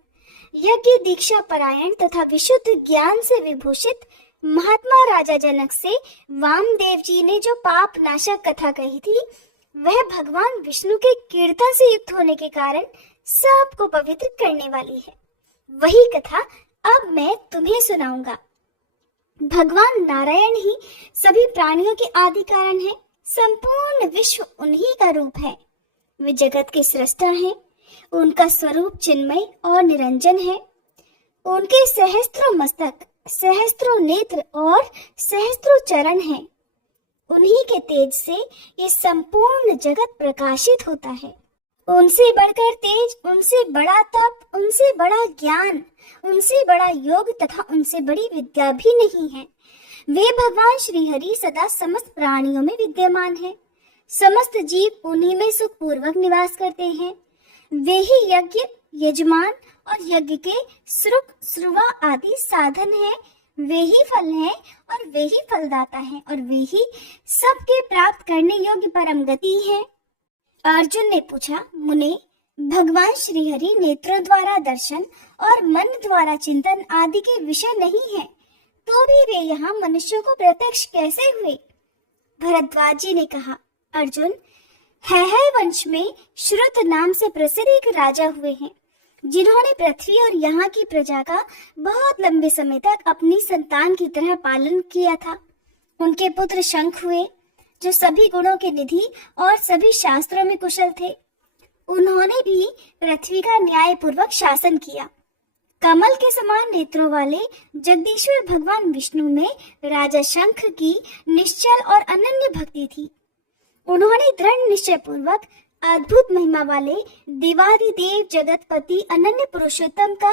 यज्ञ दीक्षा परायण तथा विशुद्ध ज्ञान से विभूषित महात्मा राजा जनक से वामदेव जी ने जो पाप नाशक कथा कही थी, वह भगवान विष्णु के कीर्तन से युक्त होने के कारण सबको पवित्र करने वाली है। वही कथा अब मैं तुम्हें सुनाऊंगा। भगवान नारायण ही सभी प्राणियों के आदि कारण है। संपूर्ण विश्व उन्हीं का रूप है। वे जगत के सृष्टा हैं। उनका स्वरूप चिन्मय और निरंजन है। उनके सहस्त्रों मस्तक, सहस्त्रों नेत्र और सहस्त्रों चरण हैं। उन्हीं के तेज से ये संपूर्ण जगत प्रकाशित होता है। उनसे बढ़कर तेज, उनसे बड़ा तप, उनसे बड़ा ज्ञान, उनसे बड़ा योग तथा उनसे बड़ी विद्या भी नहीं है। वे भगवान श्री हरि सदा समस्त प्राणियों में विद्यमान है। समस्त जीव उन्हीं में सुखपूर्वक निवास करते हैं। वे ही यज्ञ, यजमान और यज्ञ के श्रुक, श्रुवा आदि साधन है। वे ही फल हैं और वे ही फलदाता हैं और वे ही सबके प्राप्त करने योग्य परम गति है। अर्जुन ने पूछा, मुने, भगवान श्री हरि नेत्रों द्वारा दर्शन और मन द्वारा चिंतन आदि के विषय नहीं है, तो भी वे यहाँ मनुष्यों को प्रत्यक्ष कैसे हुए? भरद्वाज जी ने कहा, अर्जुन, है वंश में श्रुत नाम से प्रसिद्ध एक राजा हुए हैं, जिन्होंने पृथ्वी और यहाँ की प्रजा का बहुत लंबे समय तक अपनी संतान की तरह पालन किया था। उनके पुत्र शंख हुए, जो सभी गुणों के निधि और सभी शास्त्रों में कुशल थे। उन्होंने भी पृथ्वी का न्याय पूर्वक शासन किया। कमल के समान नेत्रों वाले जगदीश्वर भगवान विष्णु में राजा शंख की निश्चल और अनन्य भक्ति थी। उन्होंने दृढ़ निश्चय पूर्वक अद्भुत महिमा वाले देवादिदेव जगतपति अनन्य पुरुषोत्तम का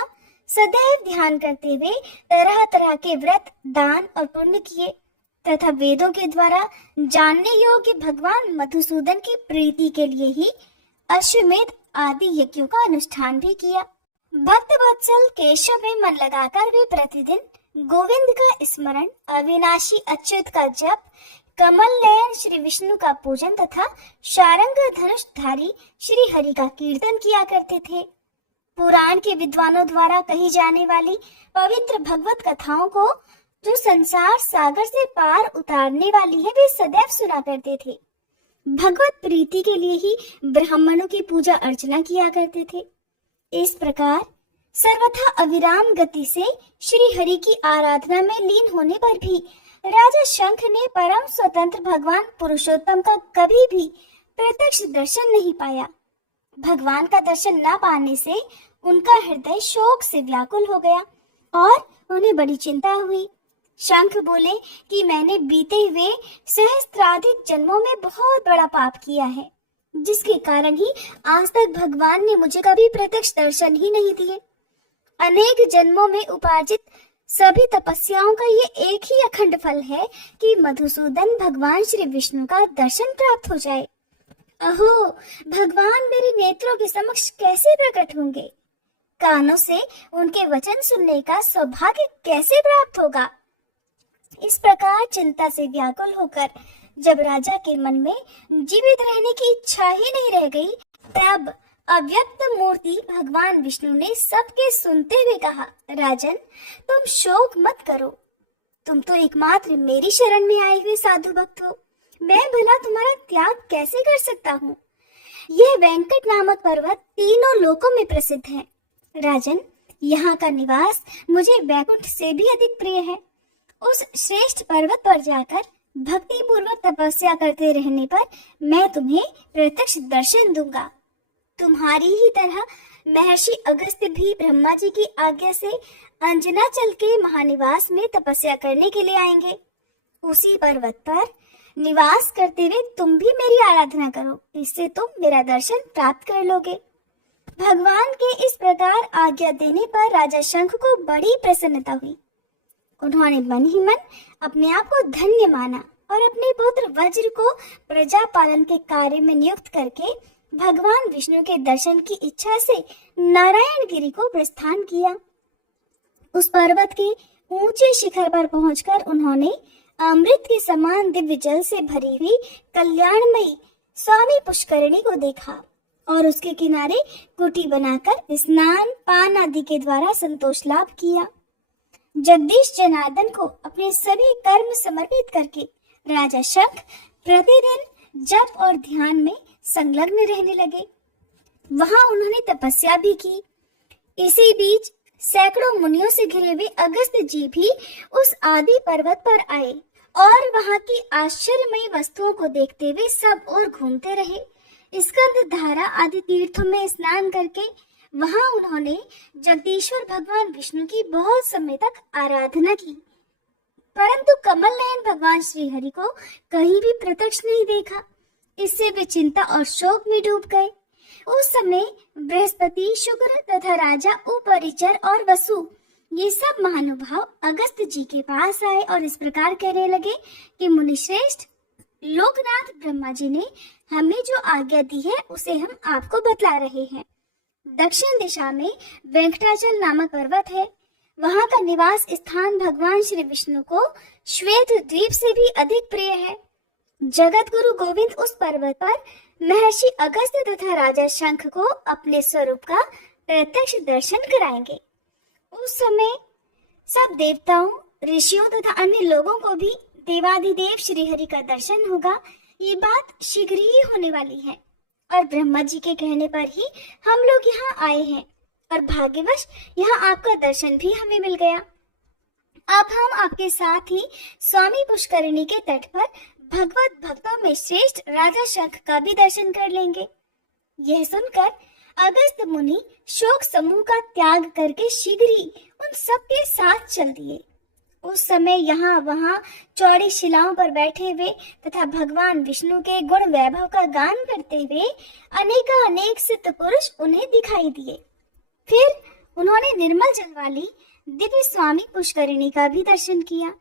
सदैव ध्यान करते हुए तरह तरह के व्रत, दान और पुण्य किए तथा वेदों के द्वारा जानने योग्य भगवान मधुसूदन की प्रीति के लिए ही अश्वमेध आदि यज्ञों का अनुष्ठान भी किया। भक्त वत्सल केशव में मन लगाकर वे प्रतिदिन गोविंद का स्मरण, अविनाशी अच्युत का जप, कमल नयन श्री विष्णु का पूजन तथा शारंग धनुषधारी श्री हरि का कीर्तन किया करते थे। पुराण के विद्वानों द्वारा कही जाने वाली पवित्र भगवत कथाओं को, जो संसार सागर से पार उतारने वाली है, वे सदैव सुना करते थे। भगवत प्रीति के लिए ही ब्राह्मणों की पूजा अर्चना किया करते थे। इस प्रकार सर्वथा अविराम गति से श्री हरि की आराधना में लीन होने पर भी राजा शंख ने परम स्वतंत्र भगवान पुरुषोत्तम का कभी भी प्रत्यक्ष दर्शन नहीं पाया। भगवान का दर्शन न पाने से उनका हृदय शोक से व्याकुल हो गया और उन्हें बड़ी चिंता हुई। शंख बोले कि मैंने बीते हुए सहस्त्राधिक जन्मों में बहुत बड़ा पाप किया है, जिसके कारण ही आज तक भगवान ने मुझे कभी प्रत्यक्ष दर्शन ही नहीं दिए। अनेक जन्मों में उपार्जित सभी तपस्याओं का ये एक ही अखंड फल है कि मधुसूदन भगवान श्री विष्णु का दर्शन प्राप्त हो जाए। अहो, भगवान मेरे नेत्रों के समक्ष कैसे प्रकट होंगे? कानों से उनके वचन सुनने का सौभाग्य कैसे प्राप्त होगा? इस प्रकार चिंता से व्याकुल होकर जब राजा के मन में जीवित रहने की इच्छा ही नहीं रह गई, तब अव्यक्त मूर्ति भगवान विष्णु ने सबके सुनते हुए कहा, राजन, तुम शोक मत करो। तुम तो एकमात्र मेरी शरण में आए हुए साधु भक्त हो। मैं भला तुम्हारा त्याग कैसे कर सकता हूँ? यह वेंकट नामक पर्वत तीनों लोकों में प्रसिद्ध है। राजन, यहाँ का निवास मुझे वैकुंठ से भी अधिक प्रिय है। उस श्रेष्ठ पर्वत पर जाकर भक्ति पूर्वक तपस्या करते रहने पर मैं तुम्हें प्रत्यक्ष दर्शन दूंगा। तुम्हारी ही तरह महर्षि अगस्त्य भी ब्रह्मा जी की आज्ञा से अंजनाचल के महानिवास में तपस्या करने के लिए आएंगे। उसी पर्वत पर निवास करते हुए तुम भी मेरी आराधना करो, इससे तुम मेरा दर्शन प्राप्त कर लोगे। भगवान के इस प्रकार आज्ञा देने पर राजा शंख को बड़ी प्रसन्नता हुई। उन्होंने मन ही मन अपने आप को धन्य माना और अपने पुत्र वज्र को प्रजा पालन के कार्य में नियुक्त करके भगवान विष्णु के दर्शन की इच्छा से नारायण गिरी को प्रस्थान किया। उस पर्वत के ऊंचे शिखर पर पहुंचकर उन्होंने अमृत के समान दिव्य जल से भरी हुई कल्याणमयी स्वामी पुष्करिणी को देखा और उसके किनारे कुटी बनाकर स्नान पान आदि के द्वारा संतोष लाभ किया। जगदीश जनार्दन को अपने सभी कर्म समर्पित करके राजा शंख प्रतिदिन जप और ध्यान में संलग्न रहने लगे। वहां उन्होंने तपस्या भी की। इसी बीच सैकड़ों मुनियों से घिरे हुए अगस्त्य जी भी उस आदि पर्वत पर आए और वहां की आश्चर्यमयी वस्तुओं को देखते हुए सब ओर घूमते रहे। स्कंद धारा आदि तीर्थों में स्नान करके वहां उन्होंने जगदीश्वर भगवान विष्णु की बहुत समय तक आराधना की, परंतु कमल नयन भगवान श्री हरि को कहीं भी प्रत्यक्ष नहीं देखा। इससे वे चिंता और शोक में डूब गए। उस समय बृहस्पति, शुक्र तथा राजा उपरिचर और वसु ये सब महानुभाव अगस्त्य जी के पास आए और इस प्रकार कहने लगे कि मुनिश्रेष्ठ, लोकनाथ ब्रह्मा जी ने हमें जो आज्ञा दी है उसे हम आपको बतला रहे हैं। दक्षिण दिशा में वेंकटाचल नामक पर्वत है। वहां का निवास स्थान भगवान श्री विष्णु को श्वेत द्वीप से भी अधिक प्रिय है। जगत गुरु गोविंद उस पर्वत पर महर्षि अगस्त्य तथा राजा शंख को अपने स्वरूप का प्रत्यक्ष दर्शन कराएंगे। उस समय सब देवताओं, ऋषियों तथा अन्य लोगों को भी देवाधिदेव श्री हरि का दर्शन होगा। ये बात शीघ्र ही होने वाली है और ब्रह्मा जी के कहने पर ही हम लोग यहाँ आए हैं और भाग्यवश यहाँ आपका दर्शन भी हमें मिल गया। अब हम आपके साथ ही स्वामी पुष्करिणी के तट पर भगवत भक्तों में श्रेष्ठ राजा शंख का भी दर्शन कर लेंगे। यह सुनकर अगस्त्य मुनि शोक समूह का त्याग करके शीघ्र ही उन सबके साथ चल दिए। उस समय यहाँ वहाँ चौड़ी शिलाओं पर बैठे हुए तथा भगवान विष्णु के गुण वैभव का गान करते हुए अनेक सिद्ध पुरुष उन्हें दिखाई दिए। फिर उन्होंने निर्मल जल वाली दिव्य स्वामी पुष्करिणी का भी दर्शन किया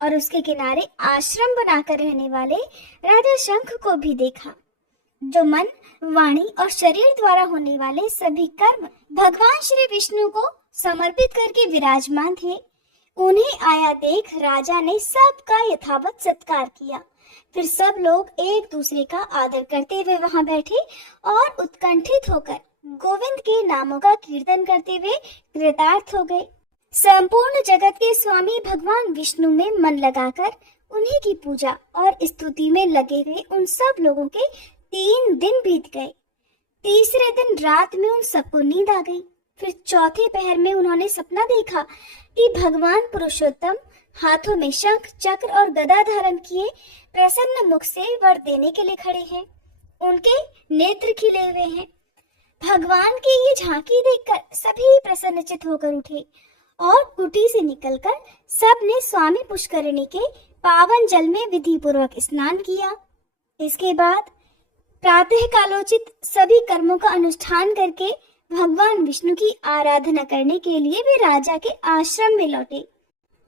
और उसके किनारे आश्रम बनाकर रहने वाले राजा शंख को भी देखा, जो मन, वाणी और शरीर द्वारा होने वाले सभी कर्म भगवान श्री विष्णु को समर्पित करके विराजमान थे। उन्हें आया देख राजा ने सबका यथावत सत्कार किया। फिर सब लोग एक दूसरे का आदर करते हुए वहां बैठे और उत्कंठित होकर गोविंद के नामों का कीर्तन करते हुए कृतार्थ हो गए। संपूर्ण जगत के स्वामी भगवान विष्णु में मन लगाकर उन्हीं की पूजा और स्तुति में लगे हुए उन सब लोगों के 3 दिन बीत गए। तीसरे दिन रात में उन सबको नींद आ गई। फिर चौथे पहर में उन्होंने सपना देखा कि भगवान पुरुषोत्तम हाथों में शंख, चक्र और गदा धारण किए प्रसन्न मुख से वर देने के लिए खड़े हैं। उनके नेत्र खिले हुए हैं। भगवान की ये झांकी देखकर सभी प्रसन्नचित होकर उठे और कुटी से निकलकर सब ने स्वामी पुष्करिणी के पावन जल में विधि पूर्वक स्नान किया। इसके बाद प्रातः कालोचित सभी कर्मों का अनुष्ठान करके भगवान विष्णु की आराधना करने के लिए वे राजा के आश्रम में लौटे।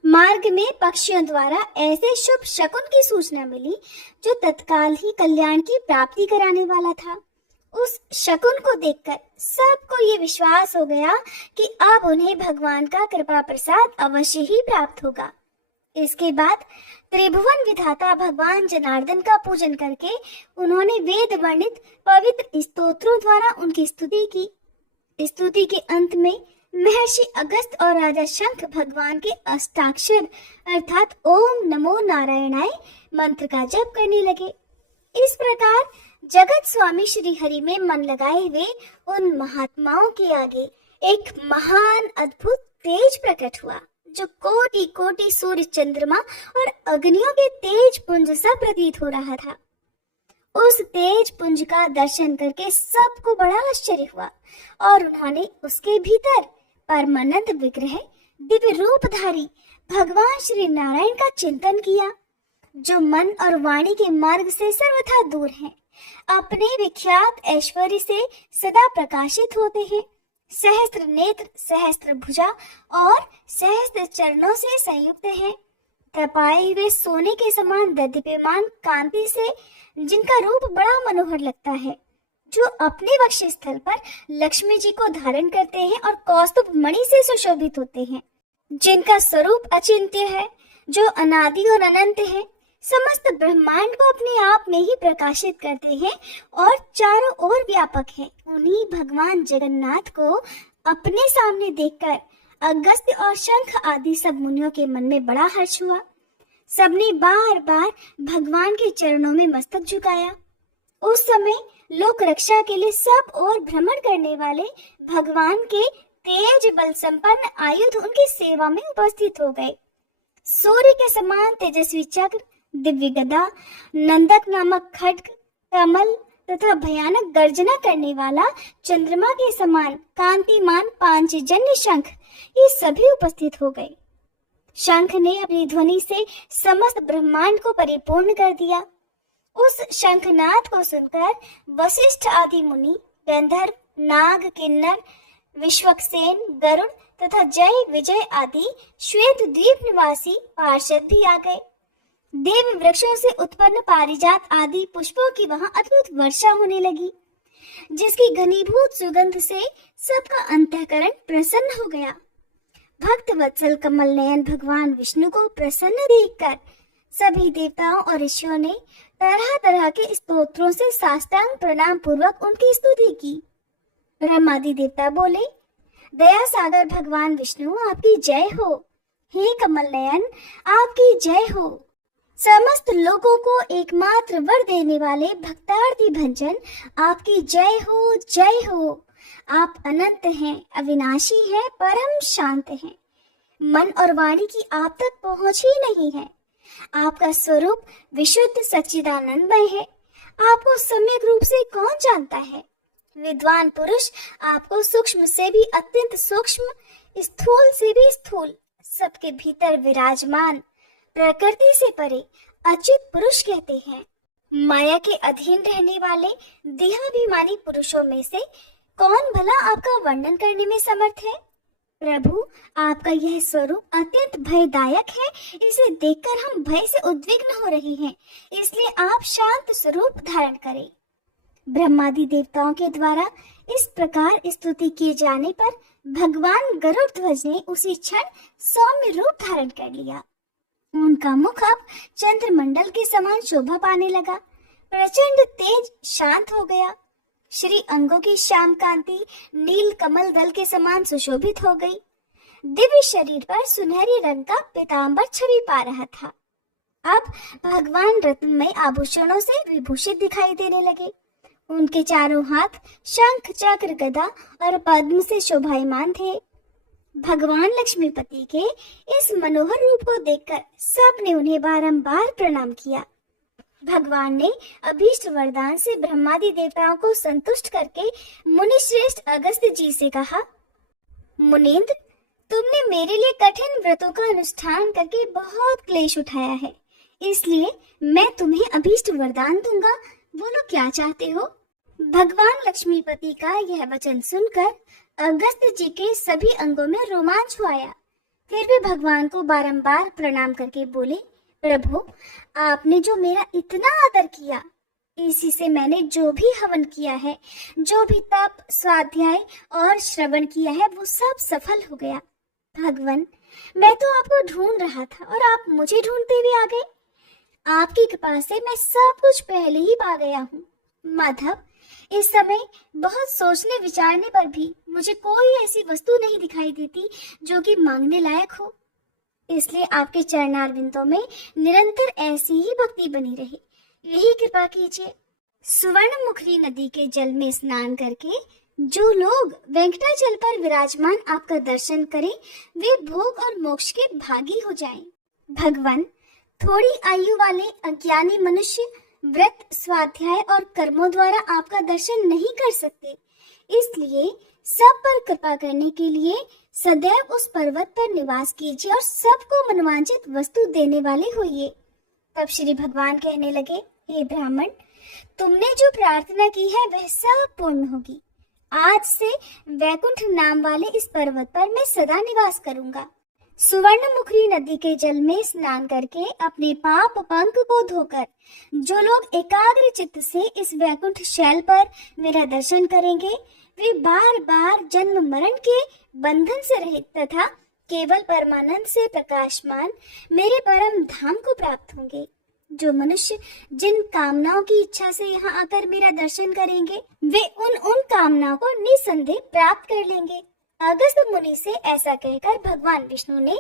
मार्ग में पक्षियों द्वारा ऐसे शुभ शकुन की सूचना मिली जो तत्काल ही कल्याण की प्राप्ति कराने वाला था। उस शकुन को देखकर सबको ये विश्वास हो गया कि अब उन्हें भगवान का कृपा प्रसाद अवश्य ही प्राप्त होगा। इसके बाद त्रिभुवन विधाता भगवान जनार्दन का पूजन करके उन्होंने वेद वर्णित पवित्र स्तोत्रों द्वारा उनकी स्तुति की। स्तुति के अंत में महर्षि अगस्त्य और राजा शंख भगवान के अष्टाक्षर अर्थात ओम नमो नारायणाय मंत्र का जप करने लगे। इस प्रकार जगत स्वामी श्री हरि में मन लगाए हुए उन महात्माओं के आगे एक महान अद्भुत तेज प्रकट हुआ जो कोटि कोटि सूर्य चंद्रमा और अग्नियों के तेज पुंज सा प्रतीत हो रहा था। उस तेज पुंज का दर्शन करके सबको बड़ा आश्चर्य हुआ और उन्होंने उसके भीतर परमानंद विग्रह दिव्य रूपधारी भगवान श्री नारायण का चिंतन किया, जो मन और वाणी के मार्ग से सर्वथा दूर हैं, अपने विख्यात ऐश्वर्य से सदा प्रकाशित होते हैं, सहस्त्र नेत्र, सहस्त्र भुजा और सहस्त्र चरणों से संयुक्त हैं, तपाए हुए सोने के समान दीप्यमान कांति से जिनका रूप बड़ा मनोहर लगता है, जो अपने वक्षस्थल पर लक्ष्मी जी को धारण करते हैं और कौस्तुभ मणि से सुशोभित होते हैं, जिनका स्वरूप अचिंत्य है, जो अनादि और अनंत है, समस्त ब्रह्मांड को अपने आप में ही प्रकाशित करते हैं और चारों ओर व्यापक है। उन्हीं भगवान जगन्नाथ को अपने सामने देखकर अगस्त्य और शंख आदि सब मुनियों के मन में बड़ा हर्ष हुआ। सबने बार बार भगवान के चरणों में मस्तक झुकाया। उस समय लोक रक्षा के लिए सब ओर भ्रमण करने वाले भगवान के तेज बल संपन्न आयुध उनकी सेवा में उपस्थित हो गए। सूर्य के समान तेजस्वी चक्र, दिव्य गदा, नंदक नामक खड्ग, कमल तथा भयानक गर्जना करने वाला चंद्रमा के समान कांतिमान पांचजन्य शंख, ये सभी उपस्थित हो गए। शंख ने अपनी ध्वनि से समस्त ब्रह्मांड को परिपूर्ण कर दिया। उस शंखनाद को सुनकर वशिष्ठ आदि मुनि, गंधर्व, नाग, किन्नर, विश्वक्सेन, गरुड़ तथा जय विजय आदि श्वेत द्वीप निवासी पार्षद भी आ गए। देव वृक्षों से उत्पन्न पारिजात आदि पुष्पों की वहां अद्भुत वर्षा होने लगी, जिसकी घनीभूत सुगंध से सबका अंतःकरण प्रसन्न हो गया। भक्त वत्सल कमल नयन भगवान विष्णु को प्रसन्न देखकर सभी देवताओं और ऋषियों ने तरह तरह के स्तोत्रों से साष्टांग प्रणाम पूर्वक उनकी स्तुति की। ब्रह्मादि देवता बोले, दया सागर भगवान विष्णु आपकी जय हो। हे कमल नयन आपकी जय हो। समस्त लोगों को एकमात्र वर देने वाले भक्तार्थी भंजन आपकी जय हो, जय हो। आप अनंत हैं, अविनाशी हैं, परम शांत हैं। मन और वाणी की आप तक पहुंच ही नहीं है। आपका स्वरूप विशुद्ध सच्चिदानंदमय है। आपको सम्यक रूप से कौन जानता है? विद्वान पुरुष आपको सूक्ष्म से भी अत्यंत सूक्ष्म, स्थूल से भी स्थूल, सबके भीतर विराजमान, प्रकृति से परे अच्युत पुरुष कहते हैं। माया के अधीन रहने वाले देहाभिमानी पुरुषों में से कौन भला आपका वर्णन करने में समर्थ है? प्रभु, आपका यह स्वरूप अत्यंत भयदायक है। इसे देखकर हम भय से उद्विग्न हो रहे हैं, इसलिए आप शांत स्वरूप धारण करें। ब्रह्मादि देवताओं के द्वारा इस प्रकार स्तुति किए जाने पर भगवान गरुड़ ध्वज ने उसी क्षण सौम्य रूप धारण कर लिया। उनका मुख अब चंद्रमंडल के समान शोभा पाने लगा। प्रचंड तेज शांत हो गया। श्री अंगों की श्याम कांति नील कमल दल के समान सुशोभित हो गई। दिव्य शरीर पर सुनहरे रंग का पीतांबर छवि पा रहा था। अब भगवान रत्नमय आभूषणों से विभूषित दिखाई देने लगे। उनके चारों हाथ शंख, चक्र, गदा और पद्म से शोभायमान थे। भगवान लक्ष्मीपति के इस मनोहर रूप को देखकर सबने उन्हें बारंबार प्रणाम किया। भगवान ने अभीष्ट वरदान से ब्रह्मादि देवताओं को संतुष्ट करके मुनि श्रेष्ठ अगस्त्य जी से कहा, मुनींद्र, तुमने मेरे लिए कठिन व्रतों का अनुष्ठान करके बहुत क्लेश उठाया है, इसलिए मैं तुम्हें अभीष्ट वरदान दूंगा। बोलो क्या चाहते हो? भगवान लक्ष्मीपति का यह वचन सुनकर अगस्त्य जी के सभी अंगों में रोमांच हो आया। फिर भी भगवान को बारंबार प्रणाम करके बोले, प्रभु, आपने जो मेरा इतना आदर किया, इसी से मैंने जो भी हवन किया है, जो भी तप, स्वाध्याय और श्रवण किया है, वो सब सफल हो गया। भगवान, मैं तो आपको ढूंढ रहा था और आप मुझे ढूंढते हुए आ गए। आपकी कृपा से मैं सब कुछ पहले ही पा गया हूँ। माधव, इस समय बहुत सोचने विचारने पर भी मुझे कोई ऐसी वस्तु नहीं दिखाई देती जो कि मांगने लायक हो, इसलिए आपके चरणारविंदों में निरंतर ऐसी ही भक्ति बनी रहे। यही कृपा कीजिए। सुवर्ण मुखरी नदी के जल में स्नान करके जो लोग वेंकटाचल पर विराजमान आपका दर्शन करें वे भोग और मोक्ष के भागी हो जाएं। भगवान, थोड़ी आयु वाले अज्ञानी मनुष्य व्रत, स्वाध्याय और कर्मों द्वारा आपका दर्शन नहीं कर सकते, इसलिए सब पर कृपा करने के लिए सदैव उस पर्वत पर निवास कीजिए और सबको मनवांछित वस्तु देने वाले होइए। तब श्री भगवान कहने लगे, हे ब्राह्मण, तुमने जो प्रार्थना की है वह सब पूर्ण होगी। आज से वैकुंठ नाम वाले इस पर्वत पर मैं सदा निवास करूंगा। सुवर्णमुखी नदी के जल में स्नान करके अपने पाप पंख को धोकर जो लोग एकाग्र चित्त से इस वैकुंठ शैल पर मेरा दर्शन करेंगे वे बार बार जन्म मरण के बंधन से रहित तथा केवल परमानंद से प्रकाशमान मेरे परम धाम को प्राप्त होंगे। जो मनुष्य जिन कामनाओं की इच्छा से यहाँ आकर मेरा दर्शन करेंगे वे उन कामनाओं को निसंदेह प्राप्त कर लेंगे। अगस्त्य मुनि से ऐसा कहकर भगवान विष्णु ने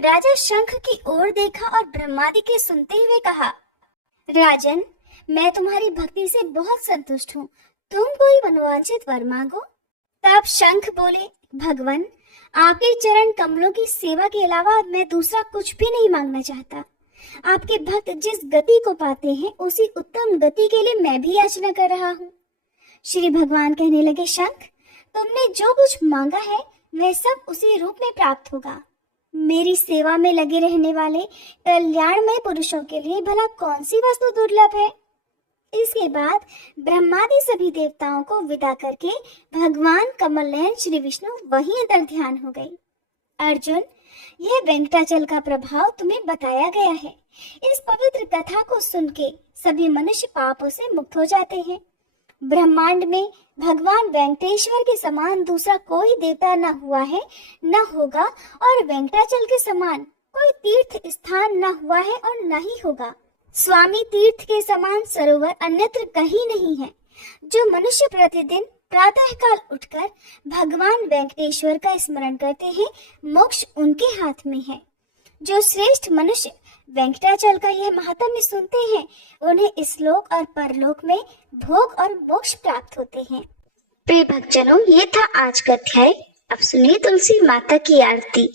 राजा शंख की ओर देखा और ब्रह्मादि के सुनते हुए कहा, राजन, मैं तुम्हारी भक्ति से बहुत संतुष्ट हूँ, तुम कोई मनोवांछित वर मांगो। तब शंख बोले, भगवान, आपके चरण कमलों की सेवा के अलावा मैं दूसरा कुछ भी नहीं मांगना चाहता। आपके भक्त जिस गति को पाते हैं उसी उत्तम गति के लिए मैं भी याचना कर रहा हूँ। श्री भगवान कहने लगे, शंख, तुमने जो कुछ मांगा है वह सब उसी रूप में प्राप्त होगा। मेरी सेवा में लगे रहने वाले कल्याणमय पुरुषों के लिए भला कौन सी वस्तु दुर्लभ है। इसके बाद ब्रह्मादि सभी देवताओं को विदा करके भगवान कमल नयन श्री विष्णु वहीं अंतर ध्यान हो गए। अर्जुन, यह वेंकटाचल का प्रभाव तुम्हें बताया गया है। इस पवित्र कथा को सुन के सभी मनुष्य पापों से मुक्त हो जाते हैं। ब्रह्मांड में भगवान वेंकटेश्वर के समान दूसरा कोई देवता न हुआ है, न होगा, और वेंकटाचल के समान कोई तीर्थ स्थान न हुआ है और न ही होगा। स्वामी तीर्थ के समान सरोवर अन्यत्र कहीं नहीं है। जो मनुष्य प्रतिदिन प्रातः काल उठकर भगवान वेंकटेश्वर का स्मरण करते हैं, मोक्ष उनके हाथ में है। जो श्रेष्ठ मनुष्य वेंकटाचल का यह महात्म्य सुनते हैं उन्हें इस लोक और परलोक में भोग और मोक्ष प्राप्त होते हैं। प्रिय भक्तजनों, ये था आज का अध्याय। अब सुनिए तुलसी माता की आरती।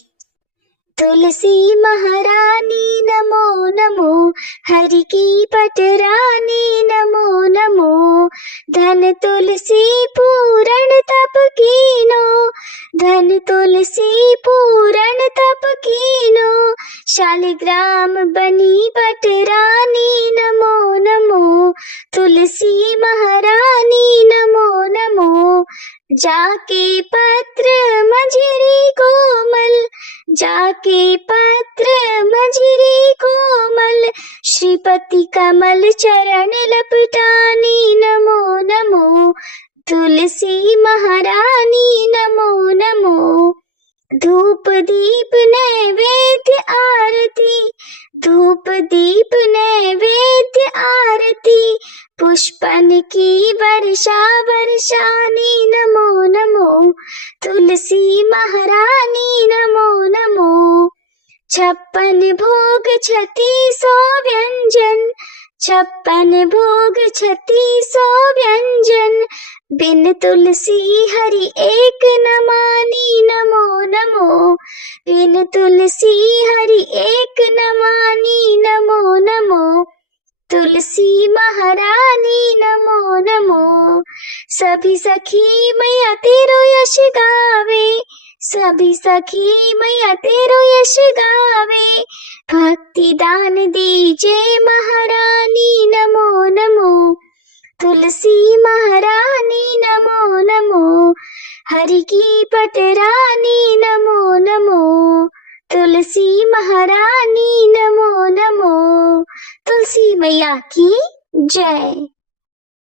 तुलसी महारानी नमो नमो, हरि की पटरानी नमो नमो। धन तुलसी पूरण तप कीनो, धन तुलसी पूरण तप कीनो। शालिग्राम बनी पटरानी नमो नमो, तुलसी महारानी नमो नमो। जाके पत्र मंजरी कोमल, जाके पत्र मंजरी कोमल। श्रीपति कमल चरण लपटानी नमो नमो, तुलसी महारानी नमो नमो। धूप दीप नैवेद्य आरती, धूप दीप नैवेद्य आरती। पुष्पन की वर्षा वर्षानी नमो नमो, तुलसी महारानी नमो नमो। 56 भोग 3600 व्यंजन, 56 भोग 3600 व्यंजन। बिन तुलसी हरि एक न मानी नमो नमो, बिन तुलसी हरि एक न मानी नमो नमो। तुलसी महारानी नमो नमो। सभी सखी मैया तेरो यश गावे, सभी सखी मैया तेरो यश गावे। भक्ति दान दीजे महारानी नमो नमो, तुलसी महारानी नमो नमो। हरि की पटरानी नमो नमो, तुलसी महारानी नमो नमो। तुलसी मैया की जय।